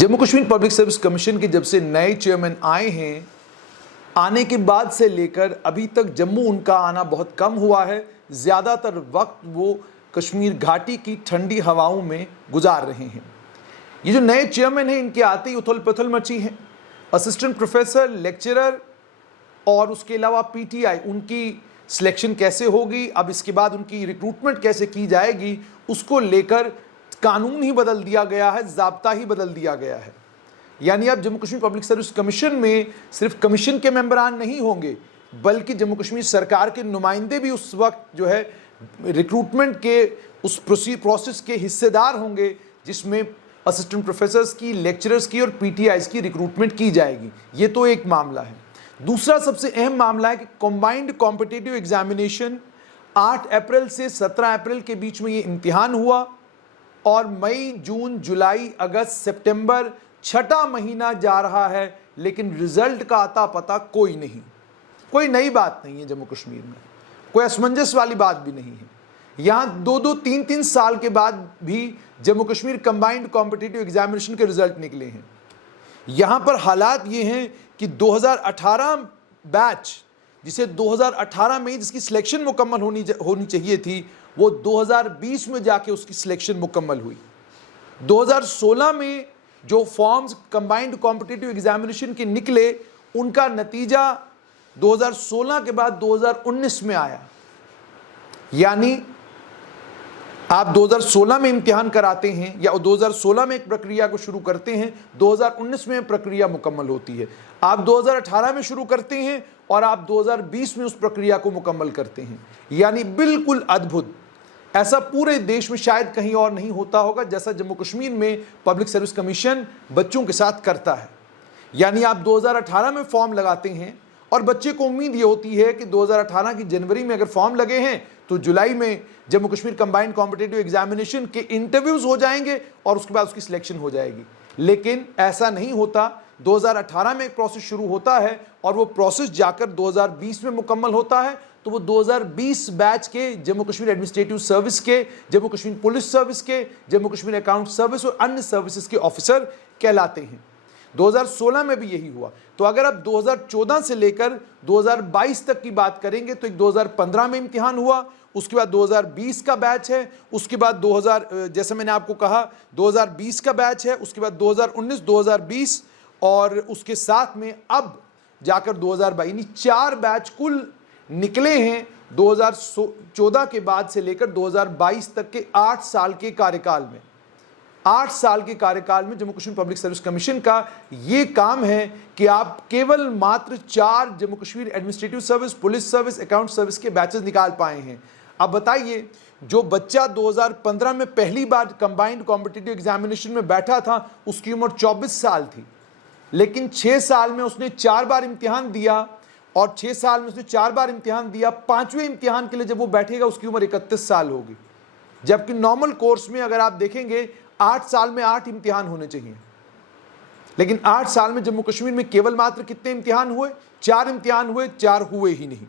Jammu Kashmir public service commission के जब से नए चेयरमैन आए हैं, आने के बाद से लेकर अभी तक जम्मू उनका आना बहुत कम हुआ है। ज़्यादातर वक्त वो कश्मीर घाटी की ठंडी हवाओं में गुजार रहे हैं। ये जो नए चेयरमैन हैं, इनके आते ही उथल पुथल मची है। असिस्टेंट प्रोफेसर, लेक्चरर और उसके अलावा पीटीआई, उनकी सिलेक्शन कैसे होगी, अब इसके बाद उनकी रिक्रूटमेंट कैसे की जाएगी, उसको लेकर कानून ही बदल दिया गया है, ज़ाब्ता ही बदल दिया गया है। यानी अब Jammu Kashmir public service commission में सिर्फ कमीशन के मेंबरान नहीं होंगे, बल्कि जम्मू कश्मीर सरकार के नुमाइंदे भी उस वक्त जो है रिक्रूटमेंट के उस प्रोसेस के हिस्सेदार होंगे, जिसमें असिस्टेंट प्रोफेसर्स की, लेक्चरर्स की और पीटीआईज की रिक्रूटमेंट की जाएगी। ये तो एक मामला है। दूसरा सबसे अहम मामला है कि कॉम्बाइंड कॉम्पिटिटिव एग्जामिनेशन 8 अप्रैल से 17 अप्रैल के बीच में ये इम्तिहान हुआ और मई, जून, जुलाई, अगस्त, सितंबर, छठा महीना जा रहा है, लेकिन रिजल्ट का आता पता कोई नहीं। कोई नई बात नहीं है जम्मू कश्मीर में, कोई असमंजस वाली बात भी नहीं है। यहाँ 2-2, 3-3 साल के बाद भी Jammu Kashmir combined competitive examination के रिजल्ट निकले हैं। यहाँ पर हालात ये हैं कि 2018 बैच, जिसे 2018 में जिसकी सिलेक्शन मुकम्मल होनी चाहिए थी, वो 2020 में जाके उसकी सिलेक्शन मुकम्मल हुई। 2016 में जो फॉर्म्स कंबाइंड कॉम्पिटिटिव एग्जामिनेशन के निकले, उनका नतीजा 2016 के बाद 2019 में आया। यानी आप 2016 में इम्तिहान कराते हैं या 2016 में एक प्रक्रिया को शुरू करते हैं, 2019 में प्रक्रिया मुकम्मल होती है। आप 2018 में शुरू करते हैं और आप 2020 में उस प्रक्रिया को मुकम्मल करते हैं। यानी बिल्कुल अद्भुत। ऐसा पूरे देश में शायद कहीं और नहीं होता होगा जैसा जम्मू कश्मीर में पब्लिक सर्विस कमीशन बच्चों के साथ करता है। यानी आप 2018 में फॉर्म लगाते हैं और बच्चे को उम्मीद ये होती है कि 2018 की जनवरी में अगर फॉर्म लगे हैं तो जुलाई में Jammu Kashmir combined competitive examination के इंटरव्यूज हो जाएंगे और उसके बाद उसकी सिलेक्शन हो जाएगी। लेकिन ऐसा नहीं होता। 2018 में एक प्रोसेस शुरू होता है और वो प्रोसेस जाकर 2020 में मुकम्मल होता है। तो वो 2020 बैच के जम्मू कश्मीर एडमिनिस्ट्रेटिव सर्विस के, जम्मू कश्मीर पुलिस सर्विस के, जम्मू कश्मीर अकाउंट सर्विस और अन्य सर्विसेज के ऑफिसर कहलाते हैं। 2016 में भी यही हुआ। तो अगर आप 2014 से लेकर 2022 तक की बात करेंगे तो एक 2015 में इम्तिहान हुआ, उसके बाद 2020 का बैच है, उसके बाद जैसे मैंने आपको कहा 2020 का बैच है, उसके बाद 2019, 2020 और उसके साथ में अब जाकर 2022, 4 बैच कुल निकले हैं 2014 के बाद से लेकर 2022 तक के 8 साल के कार्यकाल में। 8 साल के कार्यकाल में Jammu Kashmir public service commission का ये काम है कि आप केवल मात्र 4 Jammu Kashmir administrative service, police service, account service के बैचेस निकाल पाए हैं। अब बताइए, जो बच्चा 2015 में पहली बार कंबाइंड कॉम्पिटिटिव एग्जामिनेशन में बैठा था, उसकी उम्र 24 साल थी, लेकिन 6 साल में उसने 4 बार इम्तिहान दिया और 6 साल में उसने 4 बार इम्तिहान दिया। 5वें इम्तिहान के लिए जब वो बैठेगा उसकी उम्र 31 साल होगी। जबकि नॉर्मल कोर्स में अगर आप देखेंगे 8 साल में 8 इम्तिहान होने चाहिए, लेकिन 8 साल में जम्मू कश्मीर में केवल मात्र कितने इम्तिहान हुए? 4 इम्तिहान हुए, 4 हुए ही नहीं।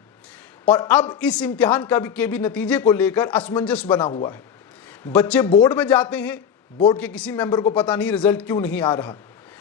और अब इस इम्तिहान के भी नतीजे को लेकर असमंजस बना हुआ है। बच्चे बोर्ड में जाते हैं, बोर्ड के किसी मेंबर को पता नहीं रिजल्ट क्यों नहीं आ रहा,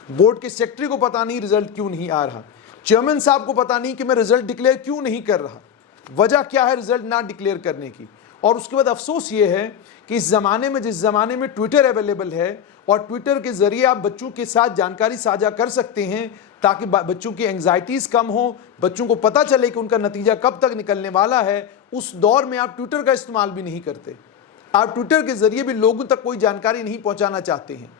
बोर्ड के सेक्रेटरी को पता नहीं रिजल्ट क्यों नहीं आ रहा, चेयरमैन साहब को पता नहीं कि मैं रिजल्ट डिक्लेयर क्यों नहीं कर रहा, वजह क्या है रिजल्ट ना डिक्लेयर करने की। और उसके बाद अफसोस ये है कि इस ज़माने में, जिस ज़माने में ट्विटर अवेलेबल है और ट्विटर के ज़रिए आप बच्चों के साथ जानकारी साझा कर सकते हैं ताकि बच्चों की एंग्जाइटीज़ कम हो, बच्चों को पता चले कि उनका नतीजा कब तक निकलने वाला है, उस दौर में आप ट्विटर का इस्तेमाल भी नहीं करते। आप ट्विटर के ज़रिए भी लोगों तक कोई जानकारी नहीं पहुँचाना चाहते हैं।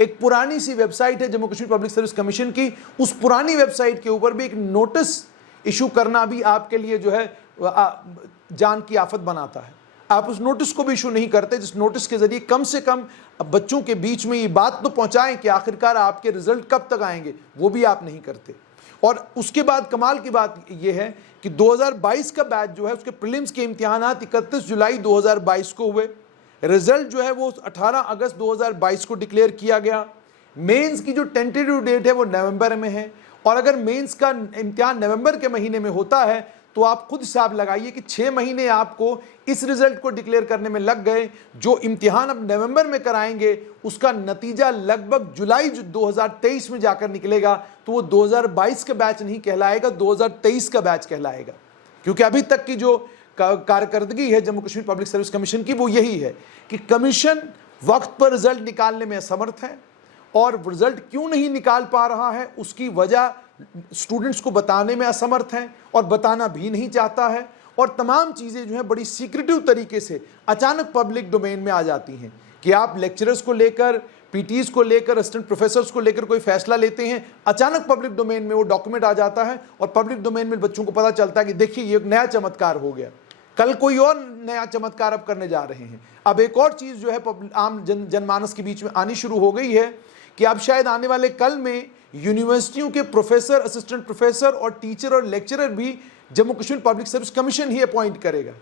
एक पुरानी सी वेबसाइट है Jammu Kashmir public service commission की, उस पुरानी वेबसाइट के ऊपर भी एक नोटिस इशू करना भी आपके लिए जो है जान की आफत बनाता है। आप उस नोटिस को भी इशू नहीं करते, जिस नोटिस के जरिए कम से कम बच्चों के बीच में ये बात तो पहुंचाएं कि आखिरकार आपके रिजल्ट कब तक आएंगे, वो भी आप नहीं करते। और उसके बाद कमाल की बात यह है कि 2022 का बैच जो है उसके प्रीलिम्स के इम्तिहानात 31 जुलाई 2022 को हुए। रिजल्ट जो है वो 18 अगस्त 2022 को डिक्लेयर किया गया। मेंस की जो टेंटेटिव डेट है वो नवंबर में है, और अगर मेंस का इम्तिहान नवंबर के महीने में होता है तो आप खुद हिसाब लगाइए कि 6 महीने आपको इस रिजल्ट को डिक्लेयर करने में लग गए। जो इम्तिहान अब नवंबर में कराएंगे उसका नतीजा लगभग जुलाई 2023 में जाकर निकलेगा, तो वो 2022 का बैच नहीं कहलाएगा, 2023 का बैच कहलाएगा। क्योंकि अभी तक की जो कारकर्दगी है Jammu Kashmir public service commission की वो यही है कि कमीशन वक्त पर रिजल्ट निकालने में असमर्थ है, और रिजल्ट क्यों नहीं निकाल पा रहा है उसकी वजह स्टूडेंट्स को बताने में असमर्थ है और बताना भी नहीं चाहता है, और तमाम चीज़ें जो है बड़ी सीक्रेटिव तरीके से अचानक पब्लिक डोमेन में आ जाती हैं कि आप लेक्चरर्स को लेकर, पीटीज को लेकर, असिस्टेंट प्रोफेसर्स को लेकर कोई फैसला लेते हैं, अचानक पब्लिक डोमेन में वो डॉक्यूमेंट आ जाता है और पब्लिक डोमेन में बच्चों को पता चलता है कि देखिए ये एक नया चमत्कार हो गया, कल कोई और नया चमत्कार अब करने जा रहे हैं। अब एक और चीज़ जो है आम जनमानस के बीच में आनी शुरू हो गई है कि अब शायद आने वाले कल में यूनिवर्सिटियों के प्रोफेसर, असिस्टेंट प्रोफेसर और टीचर और लेक्चरर भी Jammu Kashmir public service commission ही अपॉइंट करेगा।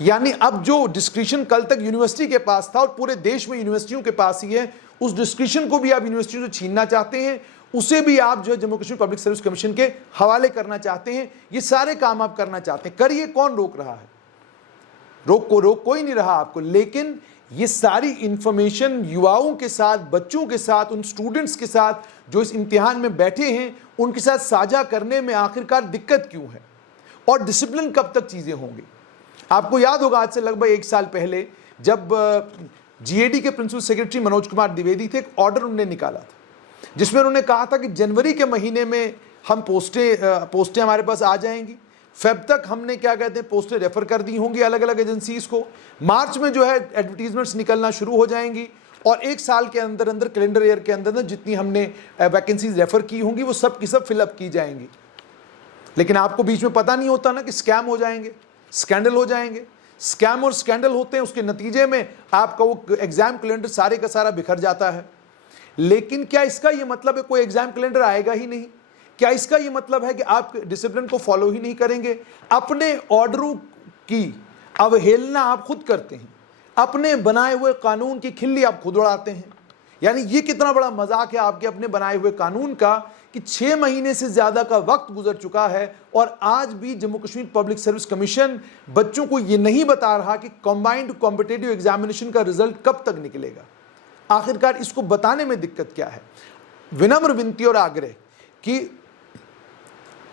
यानी अब जो डिस्क्रिशन कल तक यूनिवर्सिटी के पास था और पूरे देश में यूनिवर्सिटियों के पास ही है, उस डिस्क्रिशन को भी आप यूनिवर्सिटियों से छीनना चाहते हैं, उसे भी आप जो है Jammu Kashmir public service commission के हवाले करना चाहते हैं। ये सारे काम आप करना चाहते हैं, करिए, कौन रोक रहा है? रोक कोई नहीं रहा आपको, लेकिन ये सारी इंफॉर्मेशन युवाओं के साथ, बच्चों के साथ, उन स्टूडेंट्स के साथ जो इस इम्तिहान में बैठे हैं उनके साथ साझा करने में आखिरकार दिक्कत क्यों है, और डिसिप्लिन कब तक चीज़ें होंगी? आपको याद होगा आज से लगभग 1 साल पहले जब जीएडी के प्रिंसिपल सेक्रेटरी मनोज कुमार द्विवेदी थे, एक ऑर्डर उन्होंने निकाला था जिसमें उन्होंने कहा था कि जनवरी के महीने में हम पोस्टें हमारे पास आ जाएंगी, फेब तक हमने क्या कहते हैं पोस्टें रेफर कर दी होंगी अलग अलग एजेंसीज को, मार्च में जो है एडवर्टीजमेंट्स निकलना शुरू हो जाएंगी, और 1 साल के अंदर अंदर, कैलेंडर ईयर के अंदर जितनी हमने वैकेंसीज रेफर की होंगी वो सब की सब फिलअप की जाएंगी। लेकिन आपको बीच में पता नहीं होता ना कि स्कैम हो जाएंगे, स्कैंडल हो जाएंगे। स्कैम और स्कैंडल होते हैं, उसके नतीजे में आपका वो एग्जाम कैलेंडर सारे का सारा बिखर जाता है। लेकिन क्या इसका ये मतलब है कोई एग्जाम कैलेंडर आएगा ही नहीं? क्या इसका ये मतलब है कि आप डिसिप्लिन को फॉलो ही नहीं करेंगे? अपने ऑर्डरों की अवहेलना आप खुद करते हैं, अपने बनाए हुए कानून की खिल्ली आप खुद उड़ाते हैं। यानी ये कितना बड़ा मजाक है आपके अपने बनाए हुए कानून का कि 6 महीने से ज़्यादा का वक्त गुजर चुका है और आज भी Jammu Kashmir public service commission बच्चों को ये नहीं बता रहा कि कंबाइंड कॉम्पिटिटिव एग्जामिनेशन का रिजल्ट कब तक निकलेगा। आखिरकार इसको बताने में दिक्कत क्या है? विनम्र विनती और आग्रह कि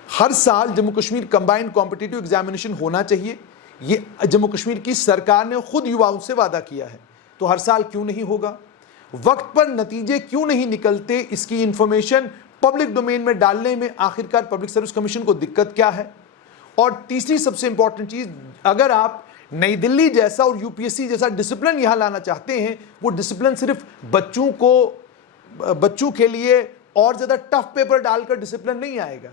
हर साल Jammu Kashmir combined competitive examination होना चाहिए। ये जम्मू कश्मीर की सरकार ने खुद युवाओं से वादा किया है, तो हर साल क्यों नहीं होगा? वक्त पर नतीजे क्यों नहीं निकलते? इसकी इंफॉर्मेशन पब्लिक डोमेन में डालने में आखिरकार पब्लिक सर्विस कमीशन को दिक्कत क्या है? और तीसरी सबसे इंपॉर्टेंट चीज, अगर आप नई दिल्ली जैसा और यूपीएससी जैसा डिसिप्लिन यहाँ लाना चाहते हैं, वो डिसिप्लिन सिर्फ बच्चों के लिए और ज़्यादा टफ पेपर डालकर डिसिप्लिन नहीं आएगा।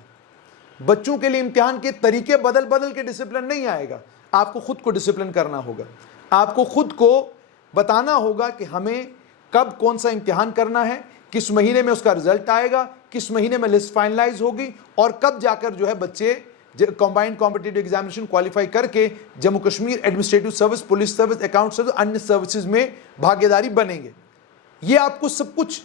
बच्चों के लिए इम्तिहान के तरीके बदल बदल के डिसिप्लिन नहीं आएगा। आपको खुद को डिसिप्लिन करना होगा, आपको खुद को बताना होगा कि हमें कब कौन सा इम्तिहान करना है, किस महीने में उसका रिजल्ट आएगा, किस महीने में लिस्ट फाइनलाइज होगी, और कब जाकर जो है बच्चे कंबाइंड कॉम्पिटिटिव एग्जामिनेशन क्वालिफाई करके Jammu Kashmir administrative service, police service, account service, अन्य सर्विसेज में भागीदारी बनेंगे। ये आपको सब कुछ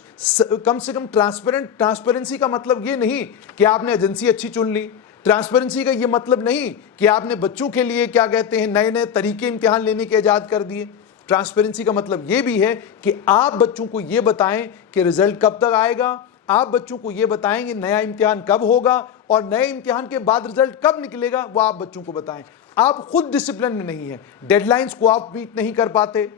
कम से कम ट्रांसपेरेंसी का मतलब ये नहीं कि आपने एजेंसी अच्छी चुन ली। ट्रांसपेरेंसी का ये मतलब नहीं कि आपने बच्चों के लिए क्या कहते हैं नए नए तरीके इम्तिहान लेने के ईजाद कर दिए। ट्रांसपेरेंसी का मतलब ये भी है कि आप बच्चों को ये बताएं कि रिजल्ट कब तक आएगा, आप बच्चों को ये बताएंगे नया इम्तिहान कब होगा, और नए इम्तिहान के बाद रिजल्ट कब निकलेगा वो आप बच्चों को बताएं। आप खुद डिसिप्लिन में नहीं है, डेडलाइंस को आप मीट नहीं कर पाते।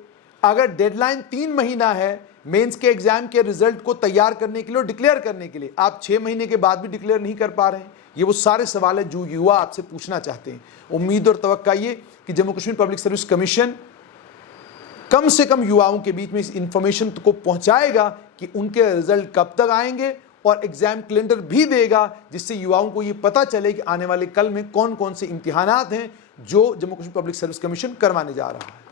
अगर डेडलाइन 3 महीना है मेंस के एग्जाम के रिजल्ट को तैयार करने के लिए और डिक्लेयर करने के लिए, आप 6 महीने के बाद भी डिक्लेयर नहीं कर पा रहे हैं। ये वो सारे सवाल है जो युवा आपसे पूछना चाहते हैं। उम्मीद और तवक्का ये कि Jammu Kashmir public service commission कम से कम युवाओं के बीच में इस इंफॉर्मेशन को पहुंचाएगा कि उनके रिजल्ट कब तक आएंगे, और एग्जाम कैलेंडर भी देगा जिससे युवाओं को ये पता चले कि आने वाले कल में कौन कौन से इम्तिहानात हैं जो Jammu Kashmir public service commission करवाने जा रहा है।